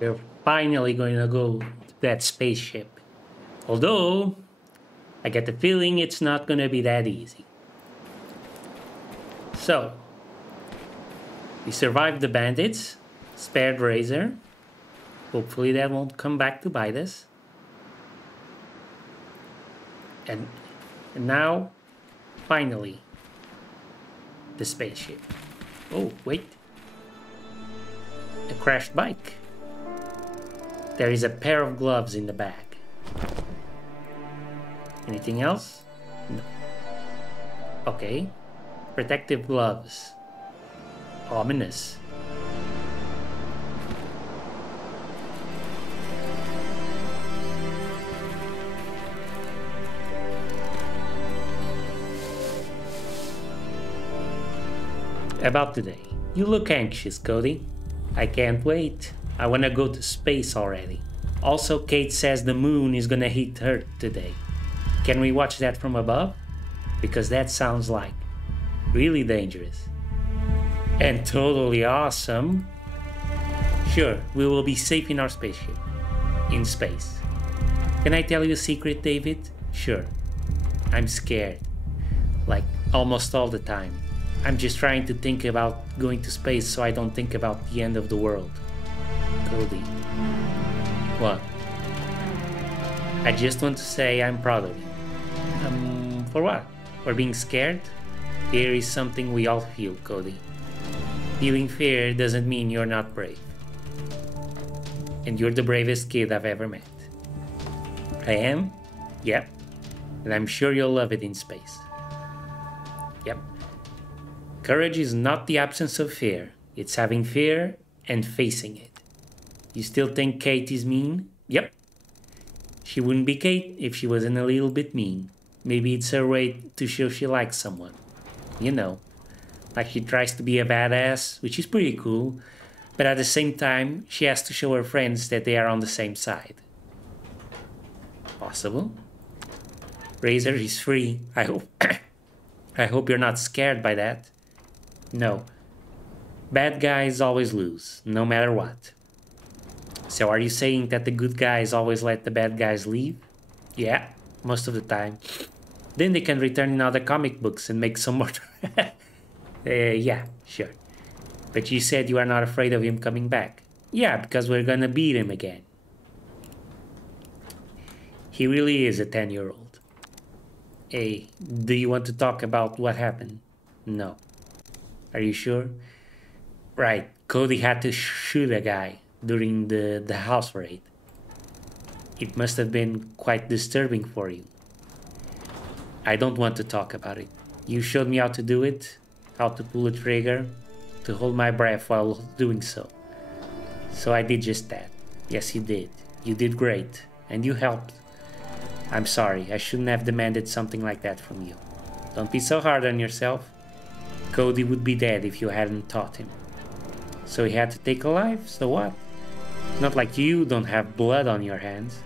We're finally going to go to that spaceship. Although, I get the feeling it's not going to be that easy. So, we survived the bandits, spared Razor. Hopefully, that won't come back to bite us. And, and now, finally, the spaceship. Oh, wait. A crashed bike. There is a pair of gloves in the bag. Anything else? No. Okay. Protective gloves. Ominous. About today. You look anxious, Cody. I can't wait. I wanna go to space already. Also, Kate says the moon is gonna hit Earth today. Can we watch that from above? Because that sounds like really dangerous. And totally awesome. Sure, we will be safe in our spaceship. In space. Can I tell you a secret, David? Sure. I'm scared. Like, almost all the time. I'm just trying to think about going to space so I don't think about the end of the world. Cody. What? I just want to say I'm proud of you. For what? For being scared? Fear is something we all feel, Cody. Feeling fear doesn't mean you're not brave. And you're the bravest kid I've ever met. I am? Yep. And I'm sure you'll love it in space. Yep. Courage is not the absence of fear. It's having fear and facing it. You still think Kate is mean? Yep. She wouldn't be Kate if she wasn't a little bit mean. Maybe it's her way to show she likes someone. You know, like she tries to be a badass, which is pretty cool, but at the same time, she has to show her friends that they are on the same side. Possible? Razor is free, I hope. I hope you're not scared by that. No. Bad guys always lose, no matter what. So are you saying that the good guys always let the bad guys leave? Yeah, most of the time. Then they can return in other comic books and make some more... yeah, sure. But you said you are not afraid of him coming back. Yeah, because we're gonna beat him again. He really is a 10-year-old. Hey, do you want to talk about what happened? No. Are you sure? Right, Cody had to shoot a guy during the house raid. It must have been quite disturbing for you. I don't want to talk about it. You showed me how to do it, how to pull a trigger, to hold my breath while doing so. So I did just that. Yes, you did. You did great. And you helped. I'm sorry, I shouldn't have demanded something like that from you. Don't be so hard on yourself. Cody would be dead if you hadn't taught him. So he had to take a life, so what? Not like you don't have blood on your hands.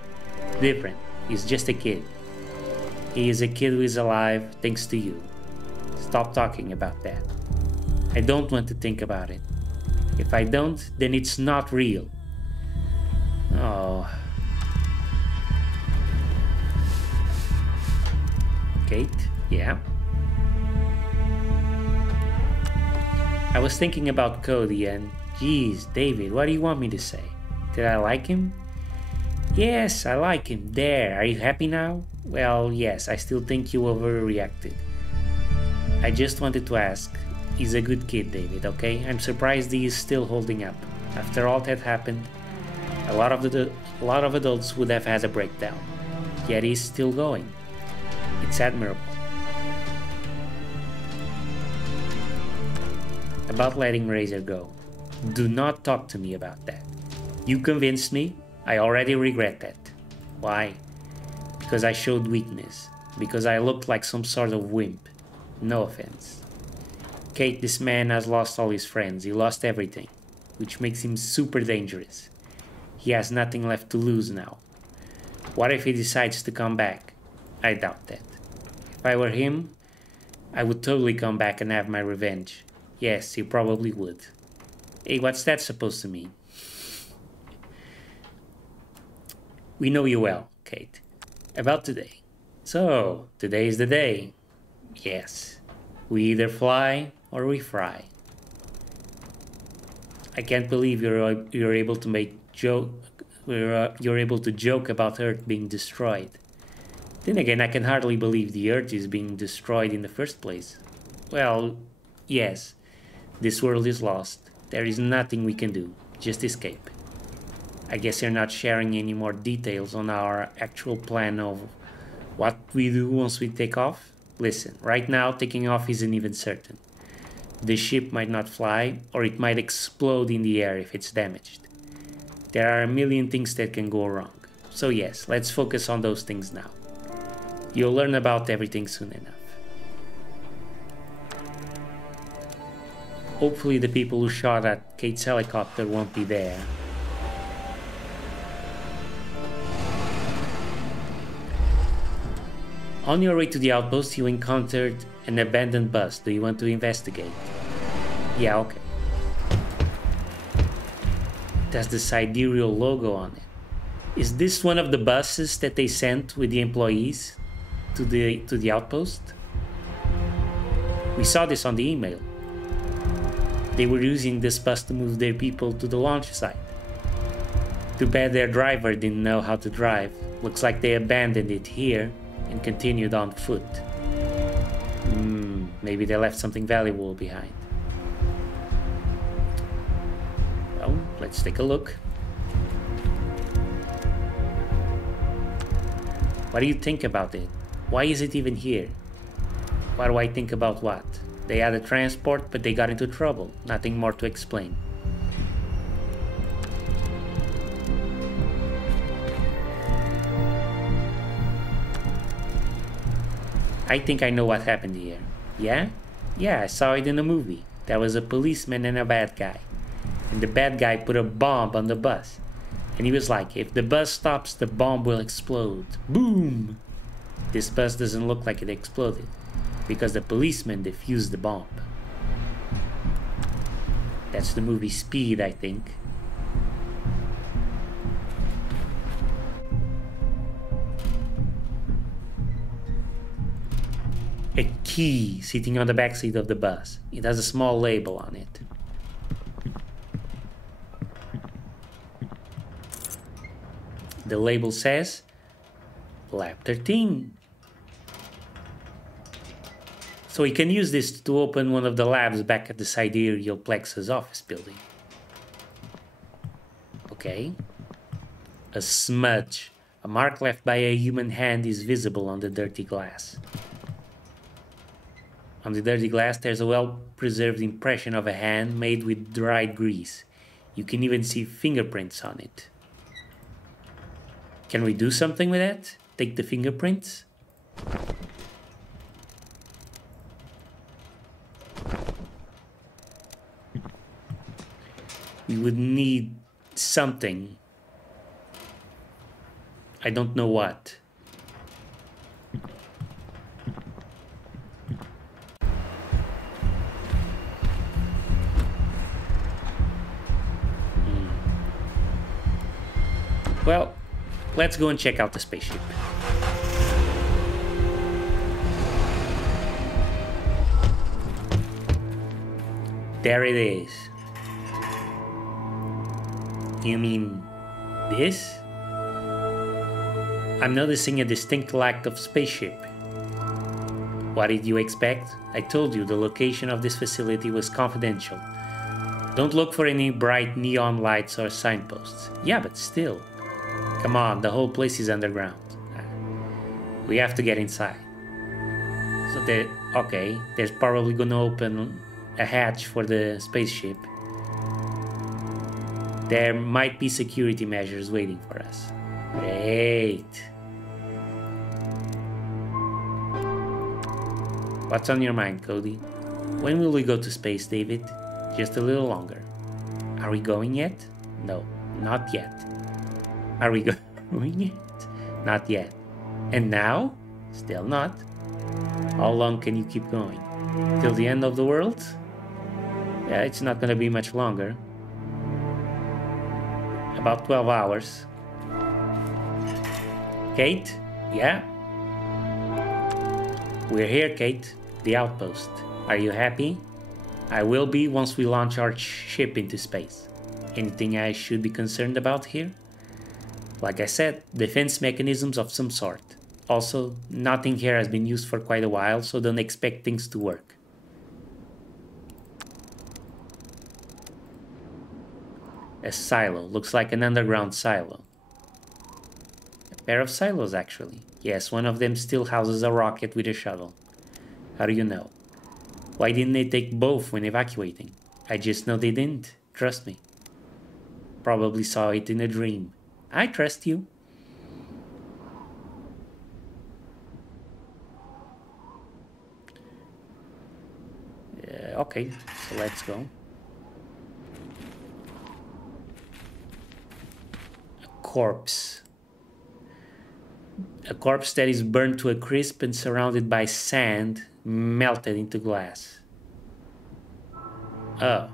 Different. He's just a kid. He is a kid who is alive thanks to you. Stop talking about that. I don't want to think about it. If I don't, then it's not real. Oh. Kate? Yeah? I was thinking about Cody and... Geez, David, what do you want me to say? Did I like him? Yes, I like him. There, are you happy now? Well, yes, I still think you overreacted. I just wanted to ask. He's a good kid, David, okay? I'm surprised he is still holding up. After all that happened, a lot of adults would have had a breakdown. Yet he's still going. It's admirable. About letting Razor go. Do not talk to me about that. You convinced me. I already regret that. Why? Because I showed weakness. Because I looked like some sort of wimp. No offense. Kate, this man has lost all his friends. He lost everything. Which makes him super dangerous. He has nothing left to lose now. What if he decides to come back? I doubt that. If I were him, I would totally come back and have my revenge. Yes, he probably would. Hey, what's that supposed to mean? We know you well, Kate. About today. So, today is the day. Yes. We either fly or we fry. I can't believe you're able to make you're able to joke about Earth being destroyed. Then again, I can hardly believe the Earth is being destroyed in the first place. Well, yes, this world is lost. There is nothing we can do, just escape. I guess you're not sharing any more details on our actual plan of what we do once we take off? Listen, right now taking off isn't even certain. The ship might not fly, or it might explode in the air if it's damaged. There are a million things that can go wrong. So yes, let's focus on those things now. You'll learn about everything soon enough. Hopefully the people who shot at Kate's helicopter won't be there. On your way to the outpost, you encountered an abandoned bus. Do you want to investigate? Yeah, okay. It has the Sidereal logo on it. Is this one of the buses that they sent with the employees to the outpost? We saw this on the email. They were using this bus to move their people to the launch site. Too bad their driver didn't know how to drive. Looks like they abandoned it here and continued on foot. Maybe they left something valuable behind. Well, let's take a look. What do you think about it? Why is it even here? What do I think about what? They had a transport, but they got into trouble. Nothing more to explain. I think I know what happened here. Yeah? Yeah, I saw it in the movie. There was a policeman and a bad guy. And the bad guy put a bomb on the bus. And he was like, if the bus stops, the bomb will explode. Boom! This bus doesn't look like it exploded, because the policeman defused the bomb. That's the movie Speed, I think. A key sitting on the back seat of the bus. It has a small label on it. The label says Lab 13. So we can use this to open one of the labs back at the Sidereal Plexus office building. Okay. A smudge. A mark left by a human hand is visible on the dirty glass. On the dirty glass, there's a well-preserved impression of a hand made with dried grease. You can even see fingerprints on it. Can we do something with that? Take the fingerprints? We would need something. I don't know what. Well, let's go and check out the spaceship. There it is. You mean this? I'm noticing a distinct lack of spaceship. What did you expect? I told you the location of this facility was confidential. Don't look for any bright neon lights or signposts. Yeah, but still. Come on, the whole place is underground. We have to get inside. So okay, there's probably gonna open a hatch for the spaceship. There might be security measures waiting for us. Great. What's on your mind, Cody? When will we go to space, David? Just a little longer. Are we going yet? No, not yet. Are we going yet? Not yet. And now? Still not. How long can you keep going? Till the end of the world? Yeah, it's not gonna be much longer. About 12 hours. Kate? Yeah? We're here, Kate. The outpost. Are you happy? I will be once we launch our ship into space. Anything I should be concerned about here? Like I said, defense mechanisms of some sort. Also, nothing here has been used for quite a while, so don't expect things to work. A silo. Looks like an underground silo. A pair of silos, actually. Yes, one of them still houses a rocket with a shuttle. How do you know? Why didn't they take both when evacuating? I just know they didn't. Trust me. Probably saw it in a dream. I trust you. Okay, so let's go. Corpse. A corpse that is burned to a crisp and surrounded by sand melted into glass. Oh.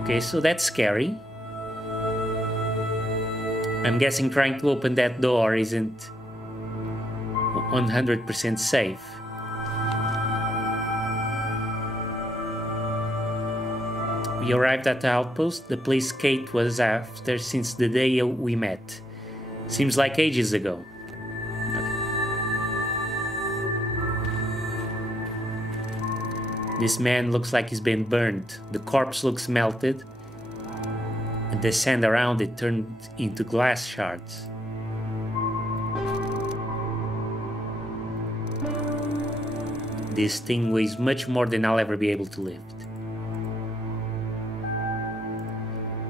Okay, so that's scary. I'm guessing trying to open that door isn't 100% safe. We arrived at the outpost, the place Kate was after since the day we met. Seems like ages ago. Okay. This man looks like he's been burned. The corpse looks melted, and the sand around it turned into glass shards. This thing weighs much more than I'll ever be able to lift.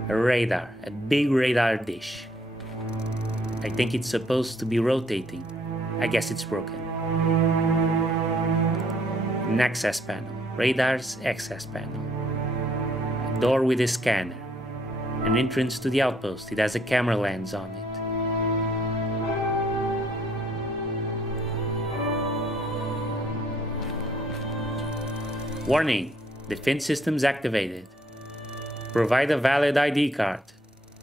A radar, a big radar dish. I think it's supposed to be rotating. I guess it's broken. An access panel, radar's access panel. A door with a scanner. An entrance to the outpost, it has a camera lens on it. Warning, defense systems activated. Provide a valid ID card.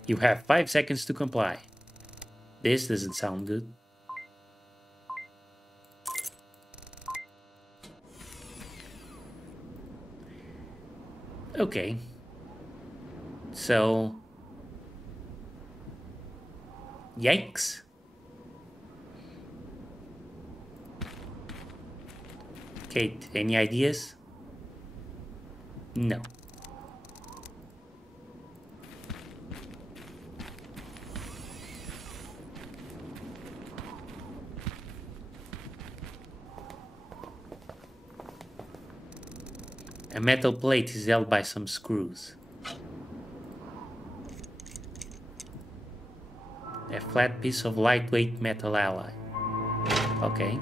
You have 5 seconds to comply. This doesn't sound good. Okay. So... yikes. Kate, any ideas? No. A metal plate is held by some screws. A flat piece of lightweight metal alloy. Okay.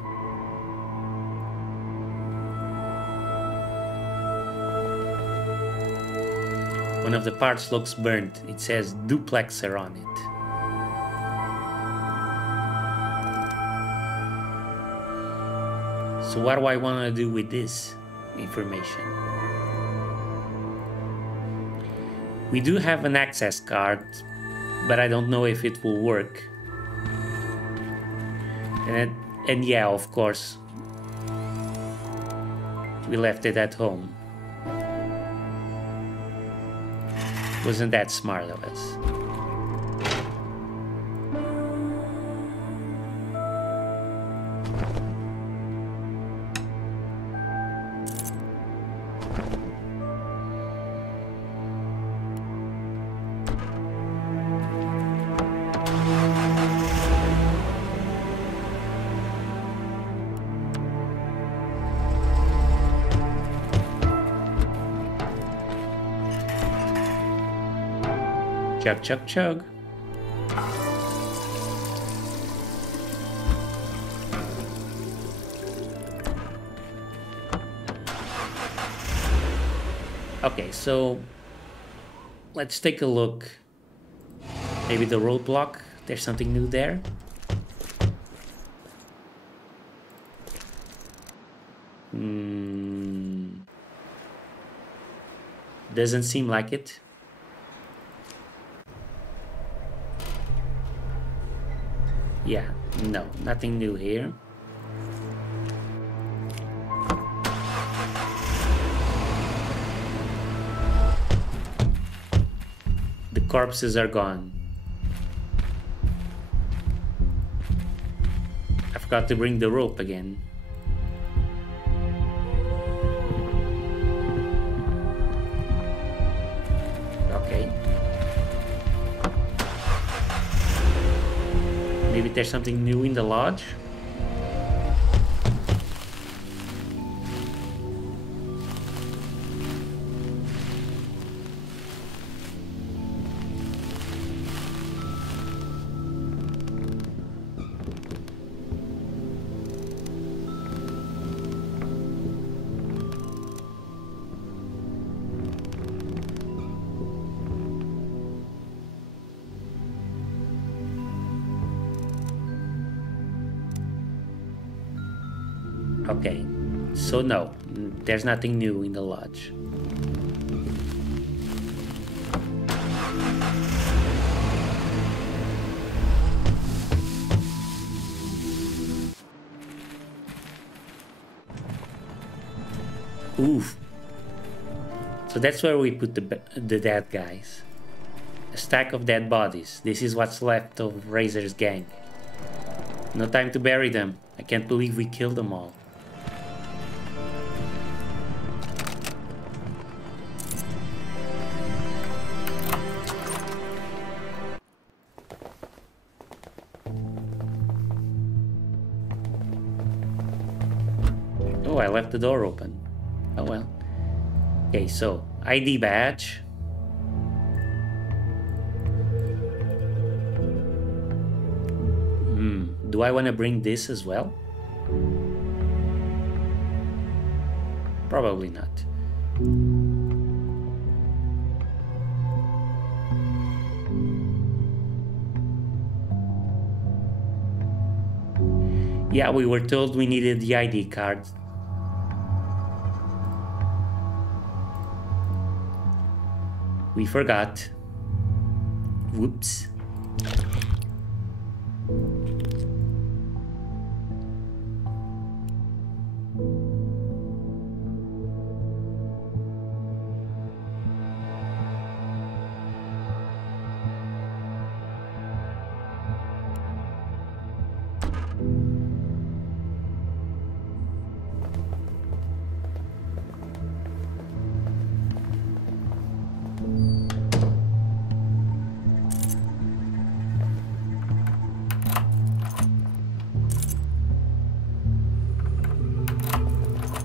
One of the parts looks burnt. It says duplexer on it. So what do I want to do with this information? We do have an access card, but I don't know if it will work. And yeah, of course, we left it at home. Wasn't that smart of us? Chug, chug, chug. Okay, so let's take a look. Maybe the roadblock, there's something new there. Doesn't seem like it. Yeah, no, nothing new here. The corpses are gone. I forgot to bring the rope again. Okay. Maybe there's something new in the lodge? Okay, so no, there's nothing new in the lodge. Oof. So that's where we put the dead guys. A stack of dead bodies. This is what's left of Razor's gang. No time to bury them. I can't believe we killed them all. Oh, I left the door open. Oh well. Okay, so ID badge. Do I want to bring this as well? Probably not. Yeah, we were told we needed the ID card. We forgot. Whoops.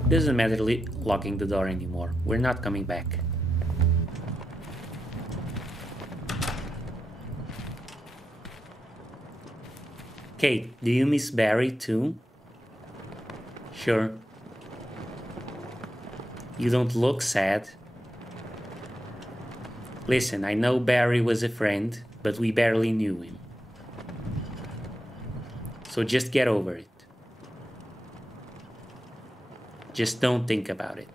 Doesn't matter locking the door anymore. We're not coming back. Kate, do you miss Barry too? Sure. You don't look sad. Listen, I know Barry was a friend, but we barely knew him. So just get over it. Just don't think about it.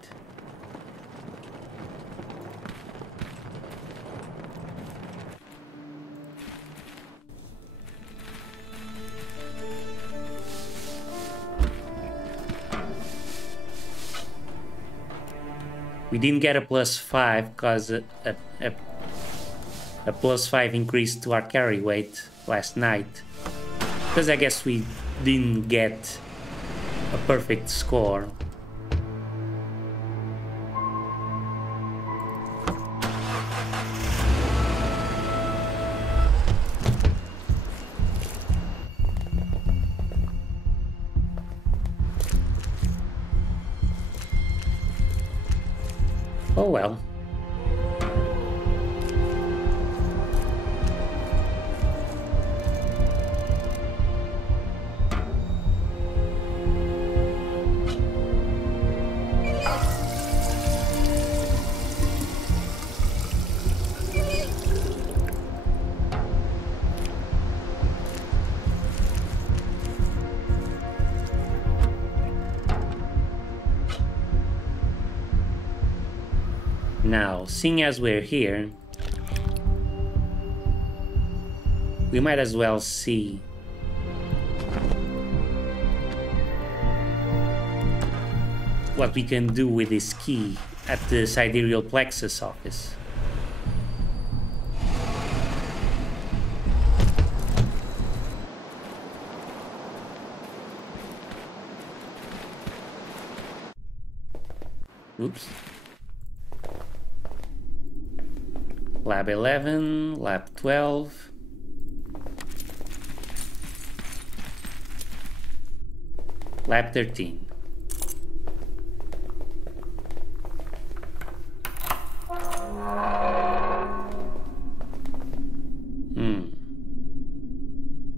We didn't get a +5 because a +5 increase to our carry weight last night. Because I guess we didn't get a perfect score. Oh well. Now, seeing as we're here, we might as well see what we can do with this key at the Sidereal Plexus office. Oops. Lab 11, Lab 12. Lab 13.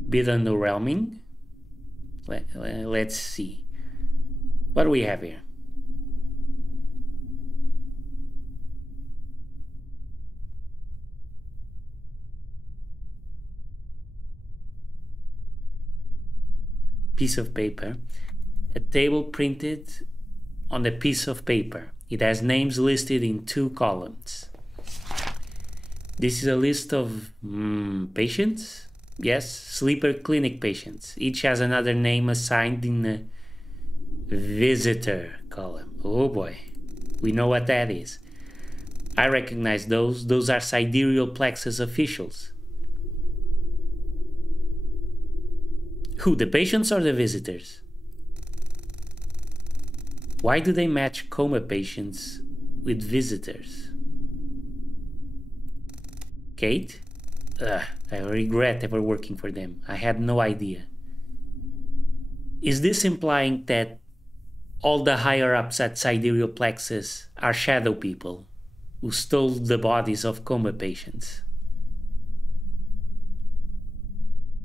Bit underwhelming. Let's see. What do we have here? Piece of paper. A table printed on a piece of paper. It has names listed in 2 columns. This is a list of patients. Yes, sleeper clinic patients. Each has another name assigned in the visitor column. Oh boy, we know what that is. I recognize those. Those are Sidereal Plexus officials. Who, the patients or the visitors? Why do they match coma patients with visitors? Kate? I regret ever working for them. I had no idea. Is this implying that all the higher-ups at Sidereal Plexus are shadow people who stole the bodies of coma patients?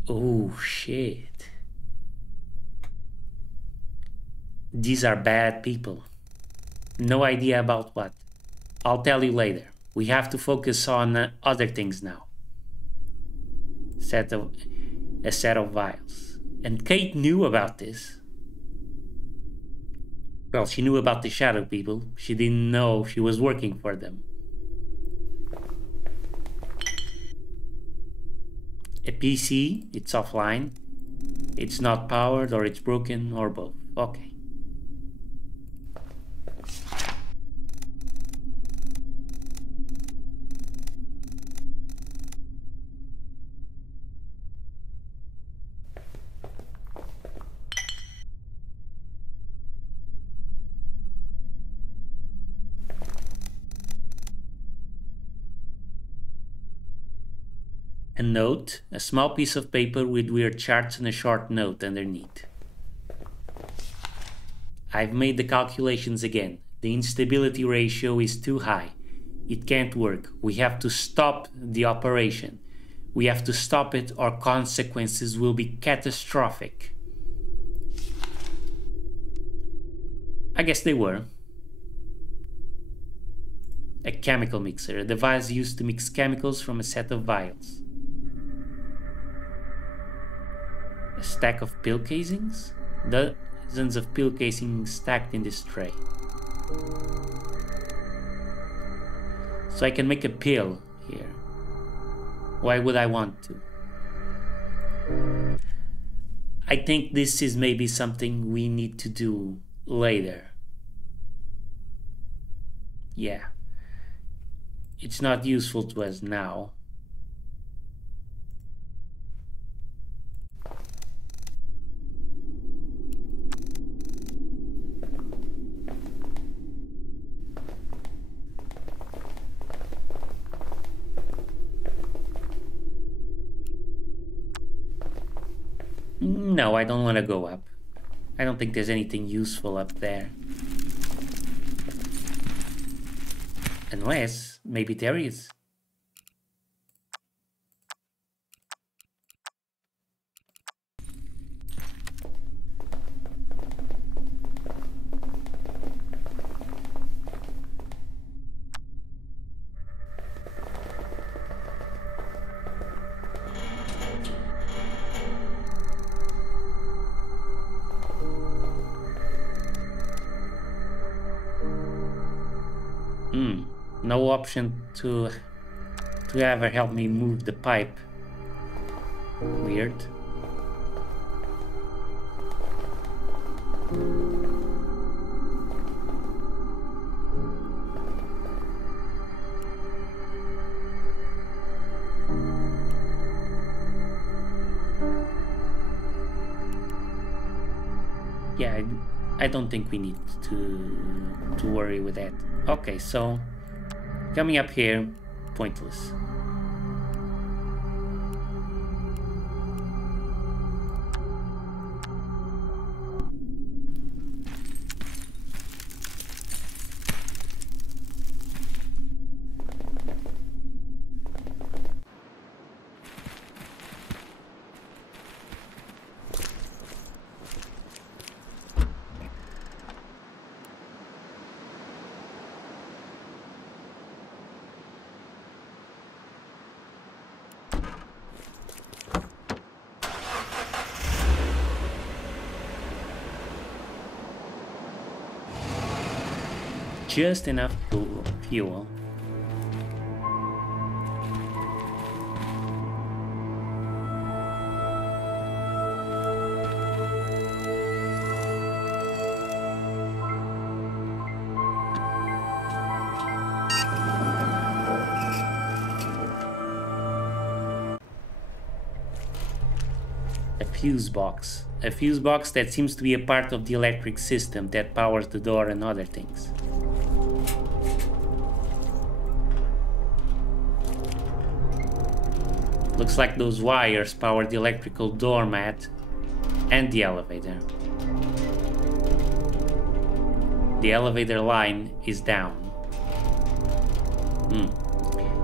Oh shit. These are bad people. No idea about what. I'll tell you later. We have to focus on other things now. A set of vials. And Kate knew about this. Well, she knew about the shadow people. She didn't know she was working for them. A PC, it's offline. It's not powered, or it's broken, or both. Okay. A note, a small piece of paper with weird charts and a short note underneath. I've made the calculations again. The instability ratio is too high. It can't work. We have to stop the operation. We have to stop it, or consequences will be catastrophic. I guess they were. A chemical mixer, a device used to mix chemicals from a set of vials. A stack of pill casings? Dozens of pill casings stacked in this tray. So I can make a pill here. Why would I want to? I think this is maybe something we need to do later. Yeah. It's not useful to us now. No, I don't want to go up. I don't think there's anything useful up there. Unless, maybe there is. No option to ever help me move the pipe. Weird. Yeah, I don't think we need to worry with that. Okay, so coming up here, pointless. Just enough fuel. A fuse box. A fuse box that seems to be a part of the electric system that powers the door and other things. Looks like those wires power the electrical doormat and the elevator. The elevator line is down.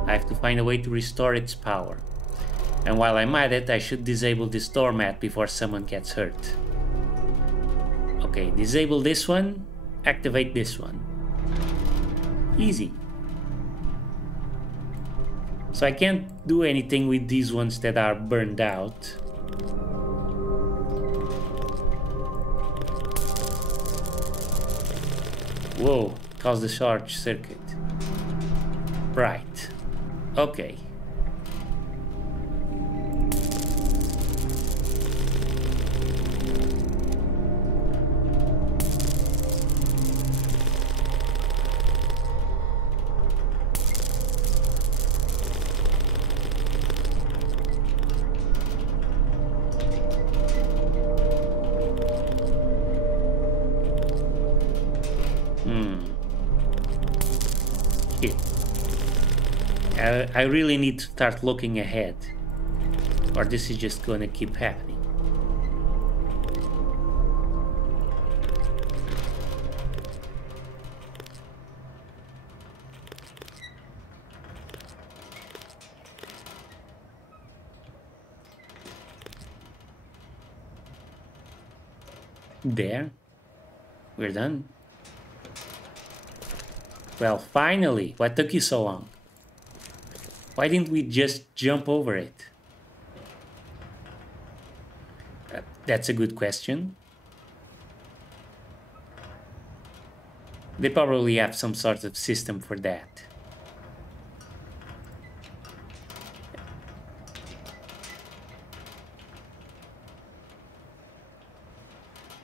I have to find a way to restore its power. And while I'm at it, I should disable this doormat before someone gets hurt. Okay, disable this one, activate this one. Easy. So I can't do anything with these ones that are burned out. Whoa, caused a short circuit. Right. Okay. I really need to start looking ahead, or this is just gonna keep happening. There, we're done. Well, finally, what took you so long? Why didn't we just jump over it? That's a good question. They probably have some sort of system for that.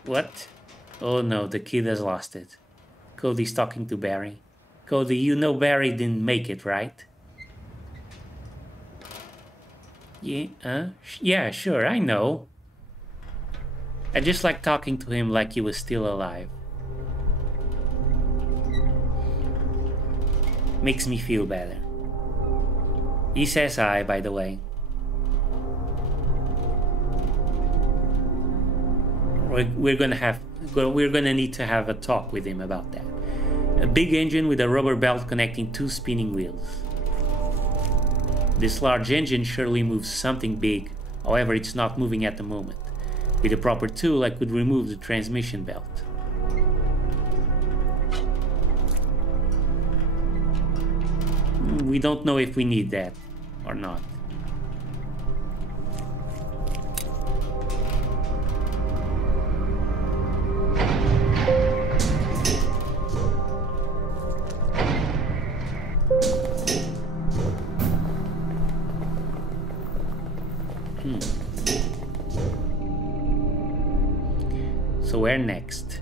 What? Oh no, the kid has lost it. Cody's talking to Barry. Cody, you know Barry didn't make it, right? Yeah, sure, I know. I just like talking to him like he was still alive. Makes me feel better. He says hi, by the way. We're gonna need to have a talk with him about that. A big engine with a rubber belt connecting two spinning wheels. This large engine surely moves something big, however it's not moving at the moment. With a proper tool I could remove the transmission belt. We don't know if we need that or not. So where next?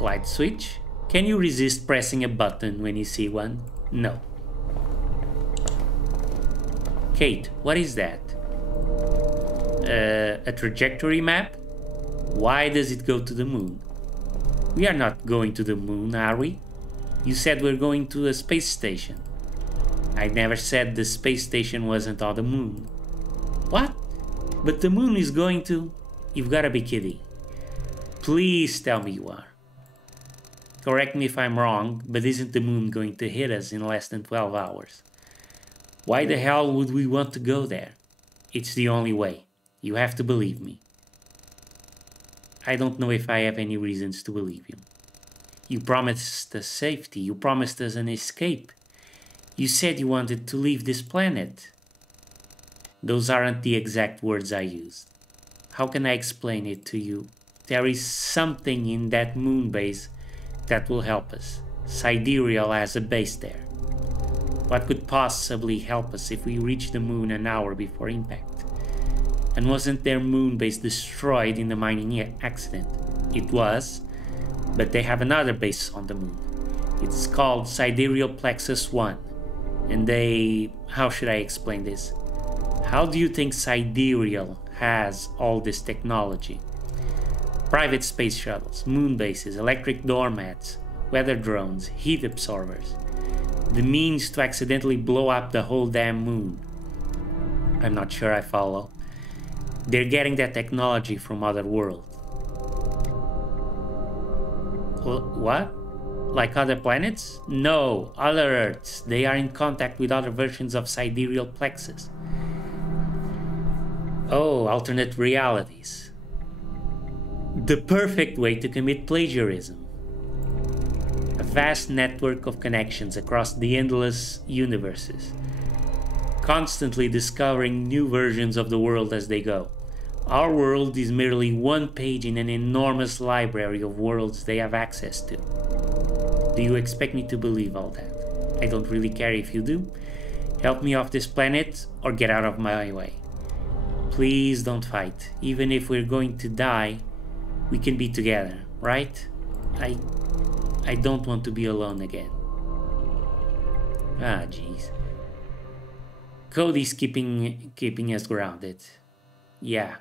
Light switch? Can you resist pressing a button when you see one? No. Kate, what is that? A trajectory map? Why does it go to the moon? We are not going to the moon, are we? You said we're going to a space station. I never said the space station wasn't on the moon. What? But the moon is going to... You've gotta be kidding. Please tell me you are. Correct me if I'm wrong, but isn't the moon going to hit us in less than 12 hours? Why the hell would we want to go there? It's the only way. You have to believe me. I don't know if I have any reasons to believe you. You promised us safety. You promised us an escape. You said you wanted to leave this planet. Those aren't the exact words I used. How can I explain it to you? There is something in that moon base that will help us. Sidereal has a base there. What could possibly help us if we reach the moon an hour before impact? And wasn't their moon base destroyed in the mining accident? It was, but they have another base on the moon. It's called Sidereal Plexus 1. And they... how should I explain this? How do you think Sidereal has all this technology? Private space shuttles, moon bases, electric doormats, weather drones, heat absorbers. The means to accidentally blow up the whole damn moon. I'm not sure I follow. They're getting that technology from other worlds. What? Like other planets? No, other Earths. They are in contact with other versions of Sidereal Plexus. Oh, alternate realities. The perfect way to commit plagiarism. A vast network of connections across the endless universes, constantly discovering new versions of the world as they go. Our world is merely one page in an enormous library of worlds they have access to. Do you expect me to believe all that? I don't really care if you do. Help me off this planet or get out of my way. Please don't fight. Even if we're going to die, we can be together, right? I don't want to be alone again. Ah, jeez. Cody's keeping us grounded. Yeah.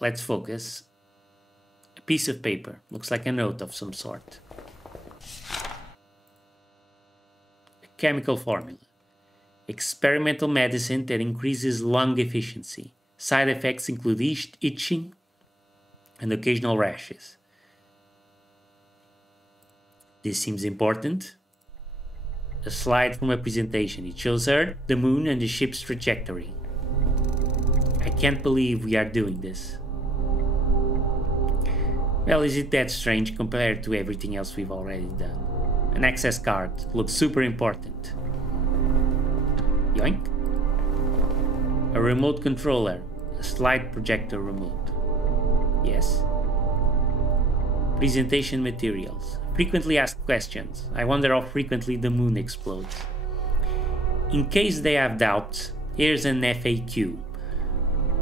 Let's focus. A piece of paper. Looks like a note of some sort. A chemical formula. Experimental medicine that increases lung efficiency. Side effects include itching and occasional rashes. This seems important. A slide from a presentation. It shows Earth, the moon, and the ship's trajectory. I can't believe we are doing this. Well, is it that strange compared to everything else we've already done? An access card. Looks super important. Yoink. A remote controller. A slide projector remote. Yes. Presentation materials. Frequently asked questions. I wonder how frequently the moon explodes. In case they have doubts, here's an FAQ.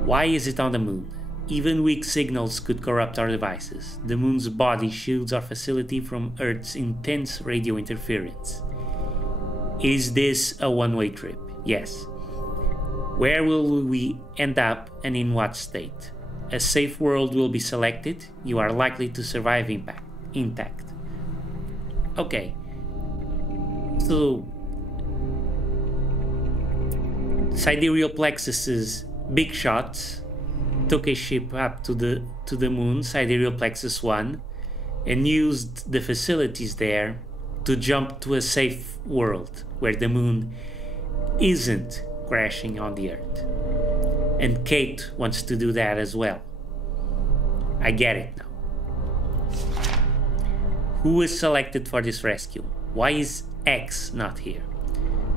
Why is it on the moon? Even weak signals could corrupt our devices. The moon's body shields our facility from Earth's intense radio interference. Is this a one-way trip? Yes. Where will we end up and in what state? A safe world will be selected. You are likely to survive intact. Okay. So, Sidereal Plexus's big shots took a ship up to the moon, Sidereal Plexus 1, and used the facilities there to jump to a safe world where the moon isn't crashing on the Earth. And Kate wants to do that as well. I get it now. Who was selected for this rescue? Why is X not here?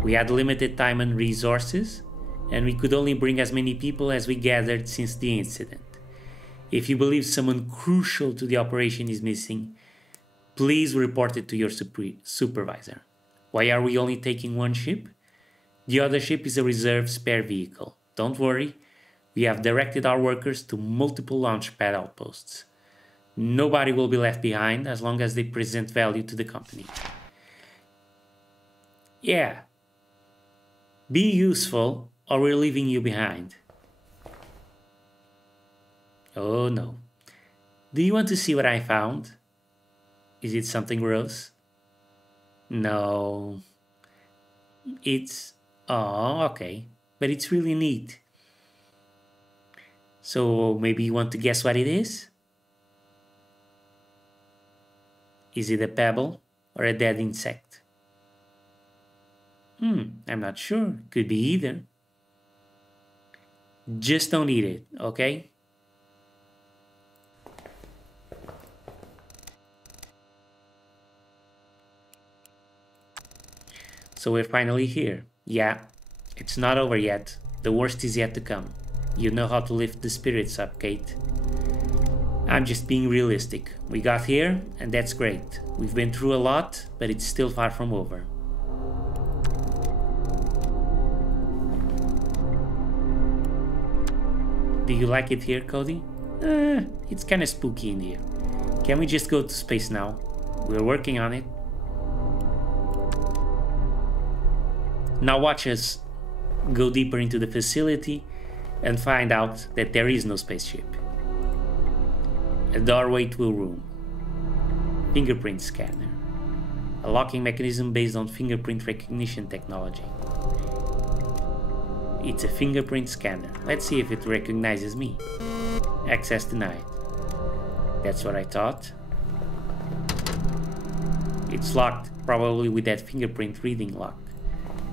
We had limited time and resources, and we could only bring as many people as we gathered since the incident. If you believe someone crucial to the operation is missing, please report it to your supervisor. Why are we only taking one ship? The other ship is a reserve spare vehicle. Don't worry, we have directed our workers to multiple launch pad outposts. Nobody will be left behind as long as they present value to the company. Yeah. Be useful or we're leaving you behind. Oh no. Do you want to see what I found? Is it something gross? No. It's... Oh, okay. But it's really neat. So maybe you want to guess what it is? Is it a pebble or a dead insect? I'm not sure. Could be either. Just don't eat it, okay? So we're finally here. Yeah, it's not over yet. The worst is yet to come. You know how to lift the spirits up, Kate. I'm just being realistic. We got here, and that's great. We've been through a lot, but it's still far from over. Do you like it here, Cody? It's kinda spooky in here. Can we just go to space now? We're working on it. Now watch us go deeper into the facility and find out that there is no spaceship. A doorway to a room. Fingerprint scanner. A locking mechanism based on fingerprint recognition technology. It's a fingerprint scanner. Let's see if it recognizes me. Access denied. That's what I thought. It's locked, probably with that fingerprint reading lock.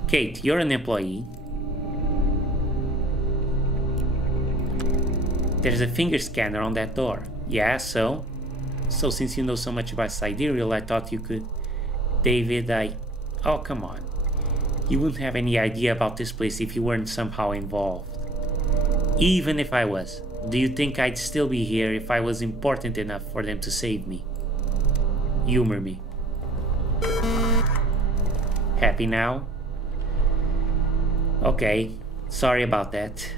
Kate, you're an employee. There's a finger scanner on that door. Yeah, so since you know so much about Sidereal, I thought you could... David, Oh, come on. You wouldn't have any idea about this place if you weren't somehow involved. Even if I was, do you think I'd still be here if I was important enough for them to save me? Humor me. Happy now? Okay, sorry about that.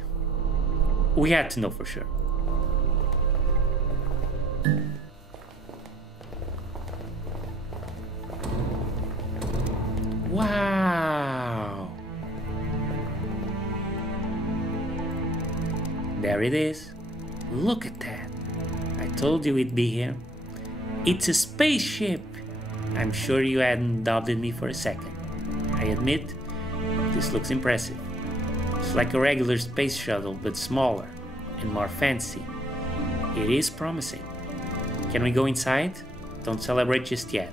We had to know for sure. Wow! There it is. Look at that. I told you it'd be here. It's a spaceship! I'm sure you hadn't doubted me for a second. I admit, this looks impressive. It's like a regular space shuttle, but smaller and more fancy. It is promising. Can we go inside? Don't celebrate just yet.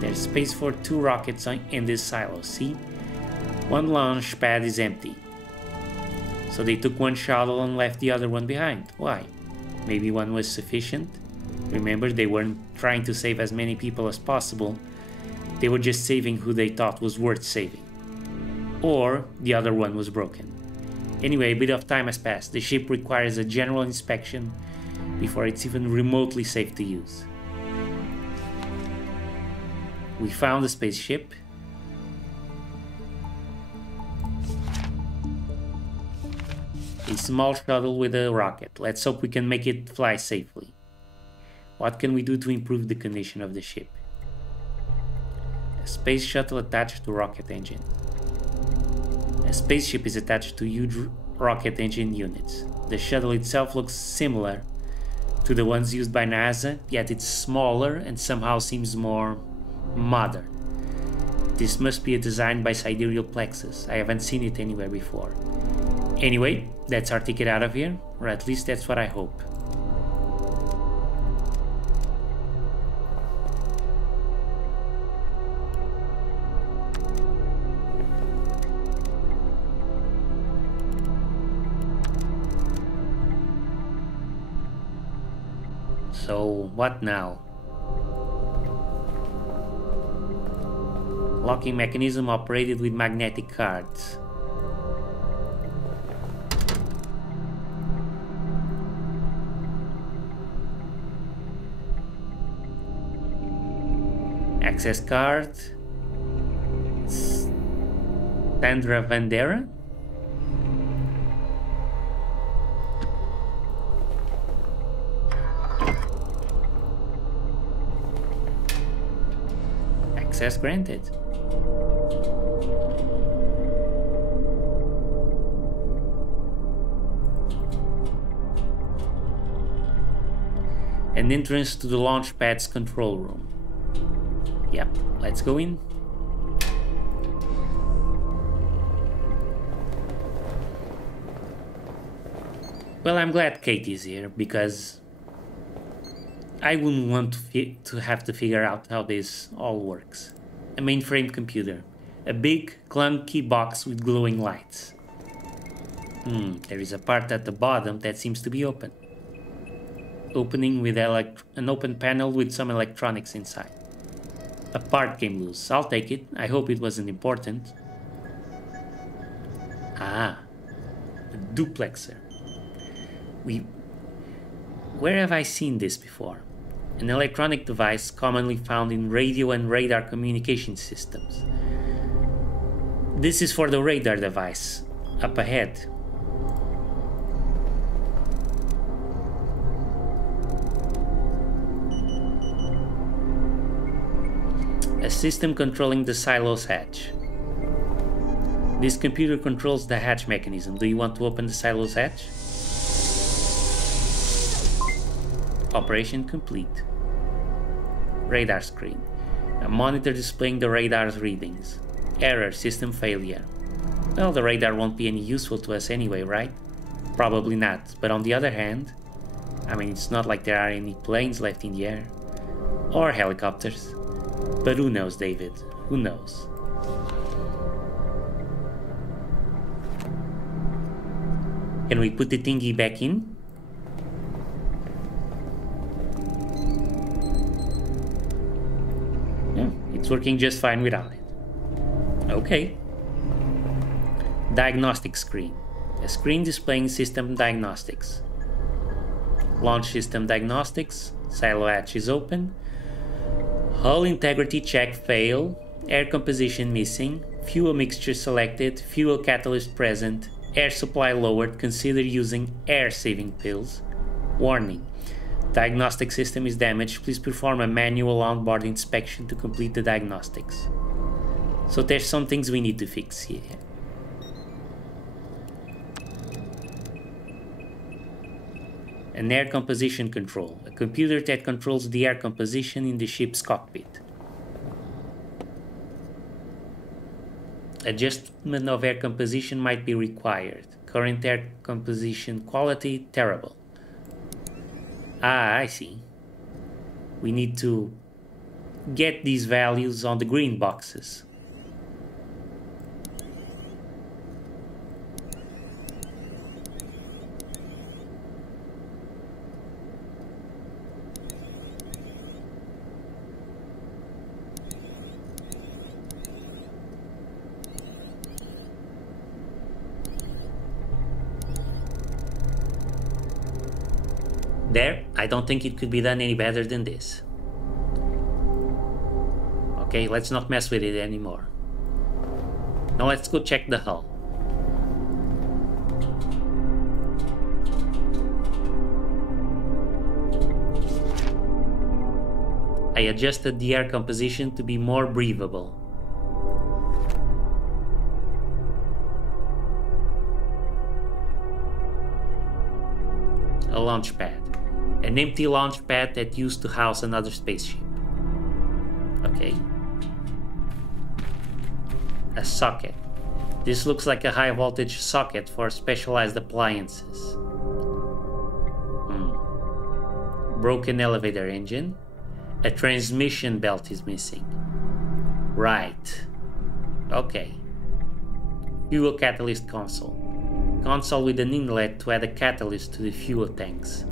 There's space for 2 rockets in this silo, see? One launch pad is empty. So they took one shuttle and left the other one behind. Why? Maybe one was sufficient? Remember, they weren't trying to save as many people as possible. They were just saving who they thought was worth saving. Or the other one was broken. Anyway, a bit of time has passed. The ship requires a general inspection before it's even remotely safe to use. We found the spaceship. A small shuttle with a rocket. Let's hope we can make it fly safely. What can we do to improve the condition of the ship? A space shuttle attached to rocket engine. A spaceship is attached to huge rocket engine units. The shuttle itself looks similar to the ones used by NASA, yet it's smaller and somehow seems more modern. This must be a design by Sidereal Plexus. I haven't seen it anywhere before. Anyway, that's our ticket out of here, or at least that's what I hope. So, what now? Locking mechanism operated with magnetic cards. Access card. Sandra Vandera? Access granted. An entrance to the launch pad's control room. Yep, let's go in. Well, I'm glad Kate is here, because I wouldn't want to have to figure out how this all works. A mainframe computer. A big, clunky box with glowing lights. There is a part at the bottom that seems to be open. Opening with an open panel with some electronics inside. A part came loose. I'll take it. I hope it wasn't important. Ah, a duplexer. Where have I seen this before? An electronic device commonly found in radio and radar communication systems. This is for the radar device, up ahead. A system controlling the silos hatch. This computer controls the hatch mechanism. Do you want to open the silos hatch? Operation complete. Radar screen. A monitor displaying the radar's readings. Error, system failure. Well, the radar won't be any useful to us anyway, right? Probably not, but on the other hand, I mean, it's not like there are any planes left in the air. Or helicopters. But who knows, David? Who knows? Can we put the thingy back in? Yeah, it's working just fine without it. Okay. Diagnostic screen. A screen displaying system diagnostics. Launch system diagnostics. Silo hatch is open. Hull integrity check fail. Air composition missing. Fuel mixture selected. Fuel catalyst present. Air supply lowered. Consider using air-saving pills. Warning. Diagnostic system is damaged. Please perform a manual onboard inspection to complete the diagnostics. So there's some things we need to fix here. An air composition control. A computer that controls the air composition in the ship's cockpit. Adjustment of air composition might be required. Current air composition quality, terrible. Ah, I see. We need to get these values on the green boxes. There, I don't think it could be done any better than this. Okay, let's not mess with it anymore. Now let's go check the hull. I adjusted the air composition to be more breathable. A launch pad. An empty launch pad that used to house another spaceship. Okay. A socket. This looks like a high voltage socket for specialized appliances. Broken elevator engine. A transmission belt is missing. Right. Okay. Fuel catalyst console. Console with an inlet to add a catalyst to the fuel tanks.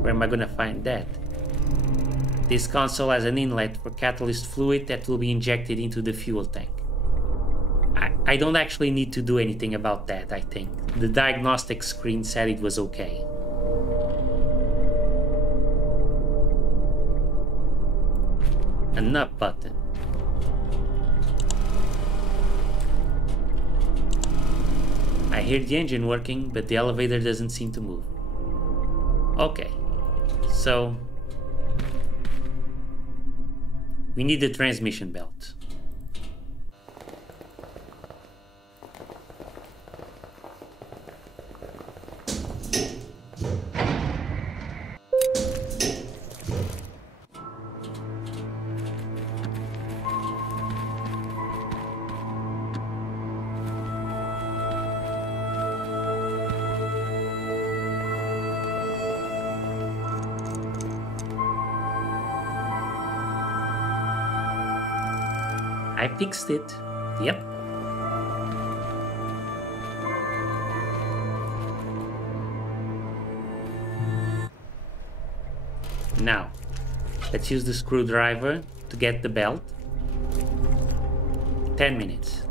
Where am I gonna find that? This console has an inlet for catalyst fluid that will be injected into the fuel tank. I don't actually need to do anything about that, I think. The diagnostic screen said it was okay. An up button. I hear the engine working, but the elevator doesn't seem to move. Okay, so we need the transmission belt. I fixed it. Yep. Now, let's use the screwdriver to get the belt. 10 minutes.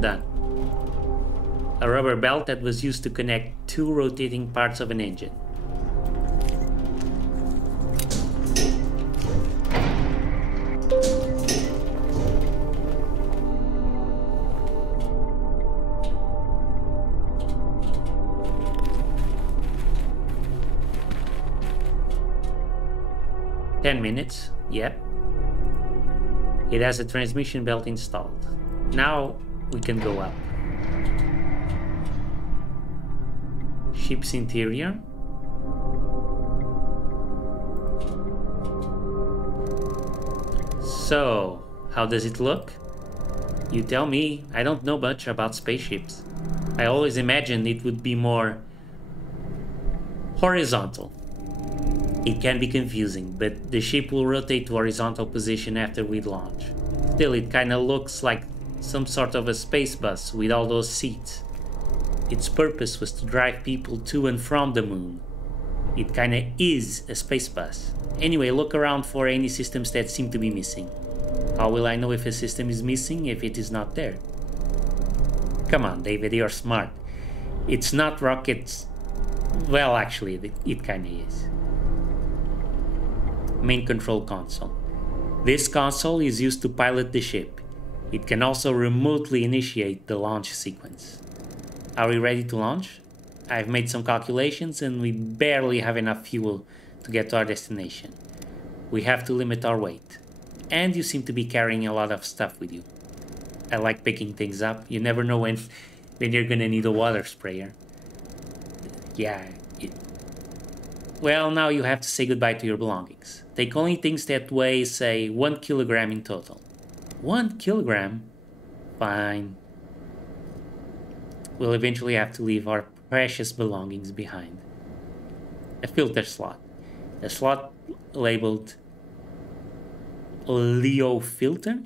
Done. A rubber belt that was used to connect two rotating parts of an engine. Minutes, yep. It has a transmission belt installed. Now we can go up. Ship's interior. So, how does it look? You tell me, I don't know much about spaceships. I always imagined it would be more horizontal. It can be confusing, but the ship will rotate to horizontal position after we launch. Still, it kinda looks like some sort of a space bus with all those seats. Its purpose was to drive people to and from the moon. It kinda is a space bus. Anyway, look around for any systems that seem to be missing. How will I know if a system is missing if it is not there? Come on, David, you're smart. It's not rockets. Well, actually, it kinda is. Main control console. This console is used to pilot the ship. It can also remotely initiate the launch sequence. Are we ready to launch? I've made some calculations and we barely have enough fuel to get to our destination. We have to limit our weight. And you seem to be carrying a lot of stuff with you. I like picking things up. You never know when you're gonna need a water sprayer. Yeah. Well, now you have to say goodbye to your belongings. Take only things that weigh, say, 1 kilogram in total. 1 kilogram? Fine. We'll eventually have to leave our precious belongings behind. A filter slot. A slot labeled Leo filter?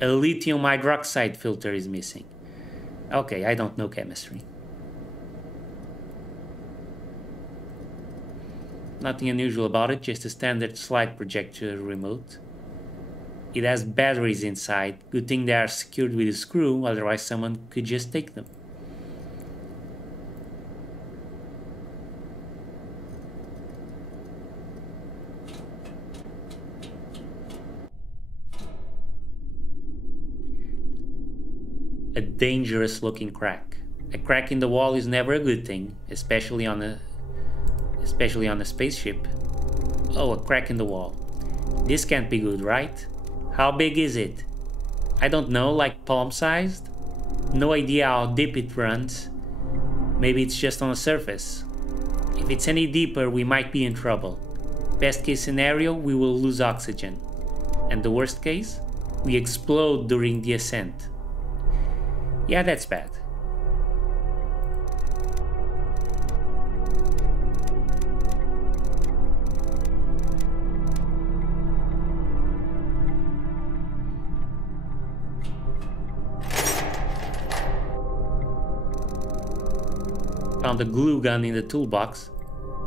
A lithium hydroxide filter is missing. Okay, I don't know chemistry. Nothing unusual about it, just a standard slide projector remote. It has batteries inside. Good thing they are secured with a screw, otherwise someone could just take them. A dangerous looking crack. A crack in the wall is never a good thing, especially on a spaceship. Oh, a crack in the wall. This can't be good, right? How big is it? I don't know, like palm-sized? No idea how deep it runs. Maybe it's just on the surface. If it's any deeper, we might be in trouble. Best case scenario, we will lose oxygen. And the worst case? We explode during the ascent. Yeah, that's bad. Found a glue gun in the toolbox.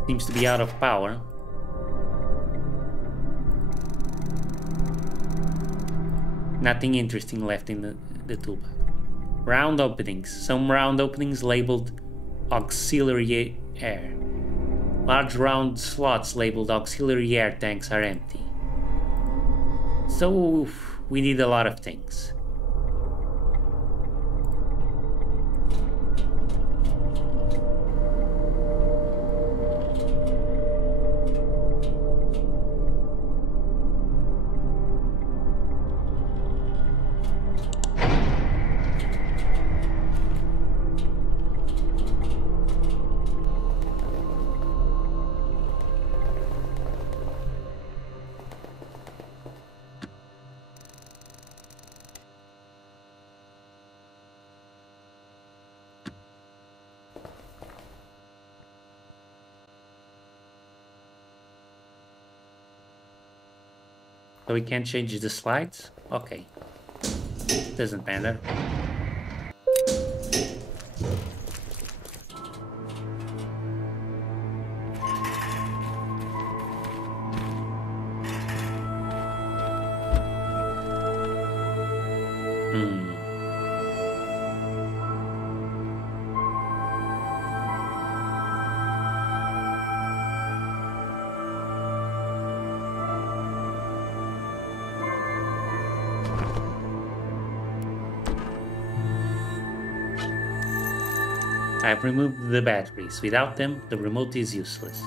Seems to be out of power. Nothing interesting left in the toolbox. Round openings. Some round openings labeled auxiliary air. Large round slots labeled auxiliary air tanks are empty. So we need a lot of things. So we can't change the slides? Okay. Doesn't matter. I've removed the batteries. Without them, the remote is useless.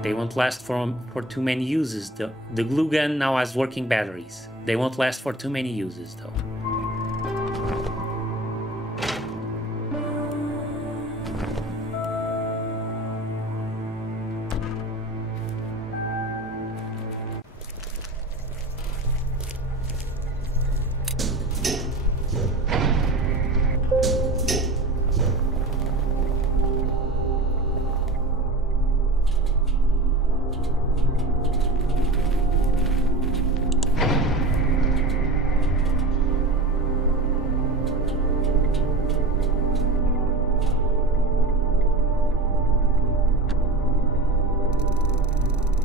They won't last for too many uses though. The glue gun now has working batteries. They won't last for too many uses though.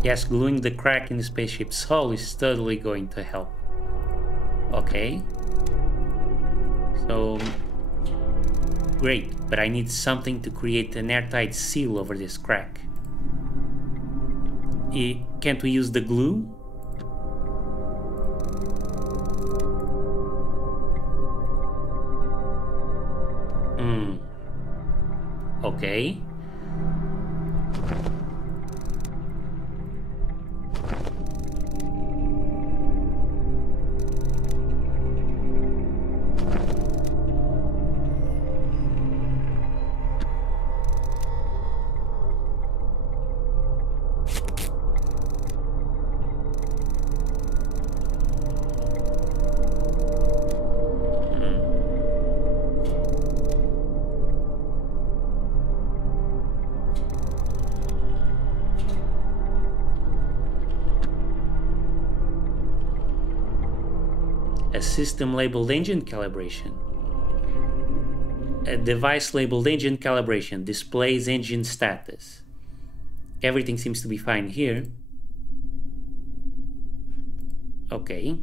Yes, gluing the crack in the spaceship's hull is totally going to help. Okay. So... great, but I need something to create an airtight seal over this crack. Can't we use the glue? Okay. A system labeled engine calibration. A device labeled engine calibration displays engine status. Everything seems to be fine here. Okay.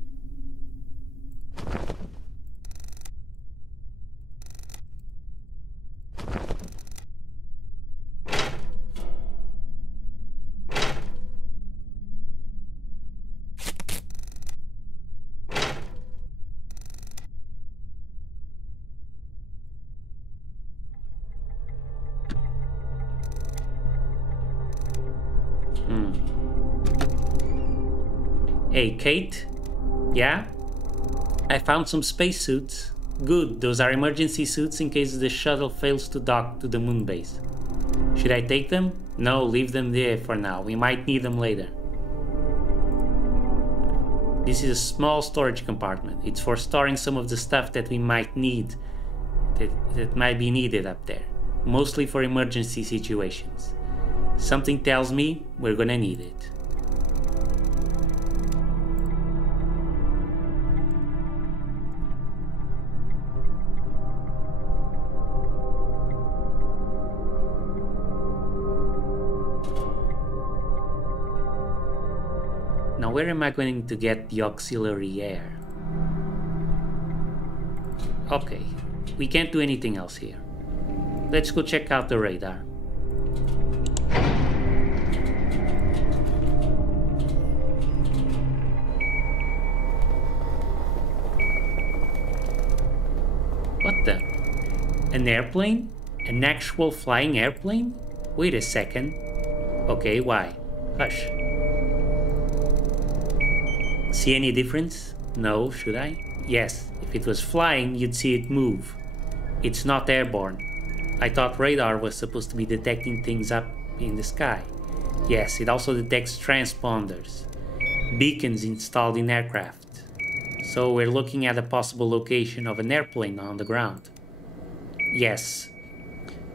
Hey, Kate? Yeah? I found some spacesuits. Good, those are emergency suits in case the shuttle fails to dock to the moon base. Should I take them? No, leave them there for now. We might need them later. This is a small storage compartment. It's for storing some of the stuff that we might need, that might be needed up there. Mostly for emergency situations. Something tells me we're gonna need it. Now where am I going to get the auxiliary air? Okay, we can't do anything else here. Let's go check out the radar. What the? An airplane? An actual flying airplane? Wait a second. Okay, why? Hush. See any difference? No, should I? Yes, if it was flying, you'd see it move. It's not airborne. I thought radar was supposed to be detecting things up in the sky. Yes, it also detects transponders, beacons installed in aircraft. So we're looking at a possible location of an airplane on the ground. Yes,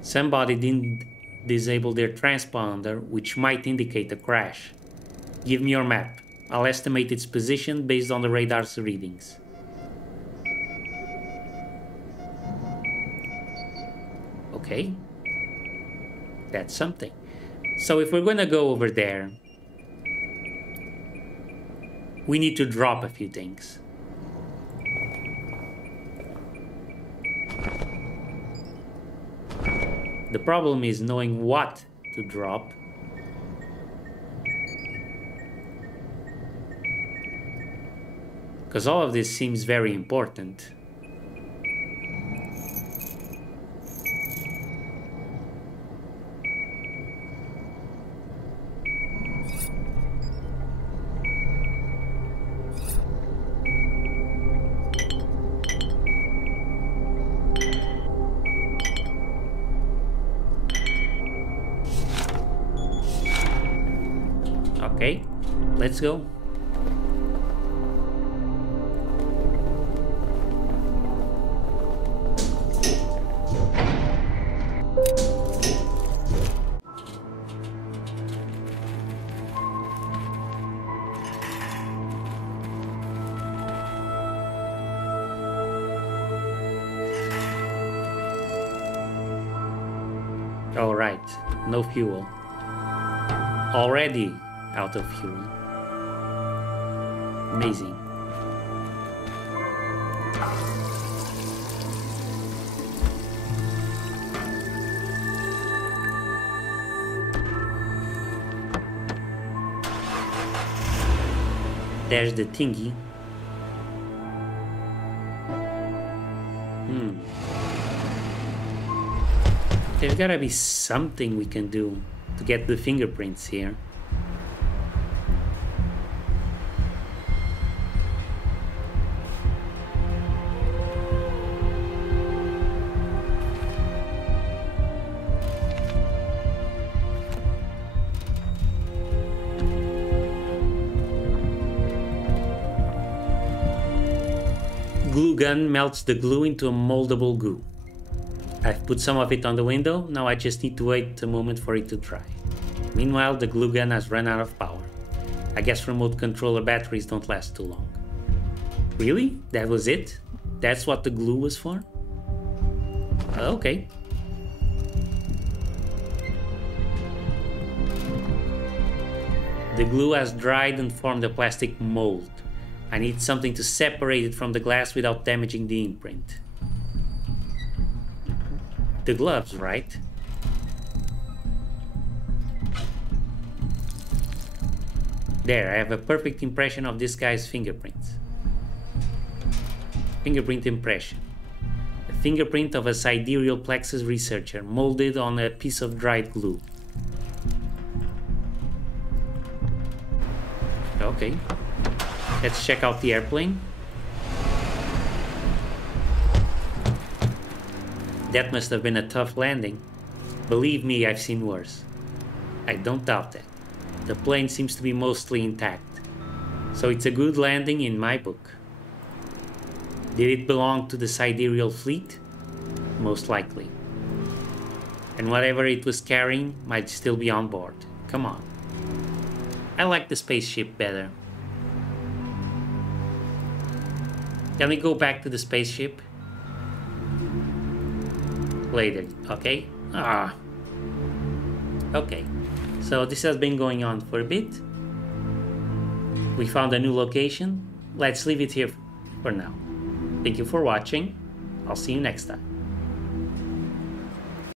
somebody didn't disable their transponder, which might indicate a crash. Give me your map. I'll estimate its position based on the radar's readings. Okay. That's something. So if we're gonna go over there, we need to drop a few things. The problem is knowing what to drop. Because all of this seems very important. Okay, let's go. All right, no fuel. Already out of fuel. Amazing. There's the thingy. There's gotta be something we can do to get the fingerprints here. Glue gun melts the glue into a moldable goo. I've put some of it on the window, now I just need to wait a moment for it to dry. Meanwhile, the glue gun has run out of power. I guess remote controller batteries don't last too long. Really? That was it? That's what the glue was for? Okay. The glue has dried and formed a plastic mold. I need something to separate it from the glass without damaging the imprint. The gloves, right? There, I have a perfect impression of this guy's fingerprints. Fingerprint impression. A fingerprint of a Sidereal Plexus researcher molded on a piece of dried glue. Okay. Let's check out the airplane. That must have been a tough landing. Believe me, I've seen worse. I don't doubt that. The plane seems to be mostly intact. So it's a good landing in my book. Did it belong to the Sidereal fleet? Most likely. And whatever it was carrying might still be on board. Come on. I like the spaceship better. Can we go back to the spaceship? Later, okay? Okay, so this has been going on for a bit. We found a new location. Let's leave it here for now. Thank you for watching. I'll see you next time.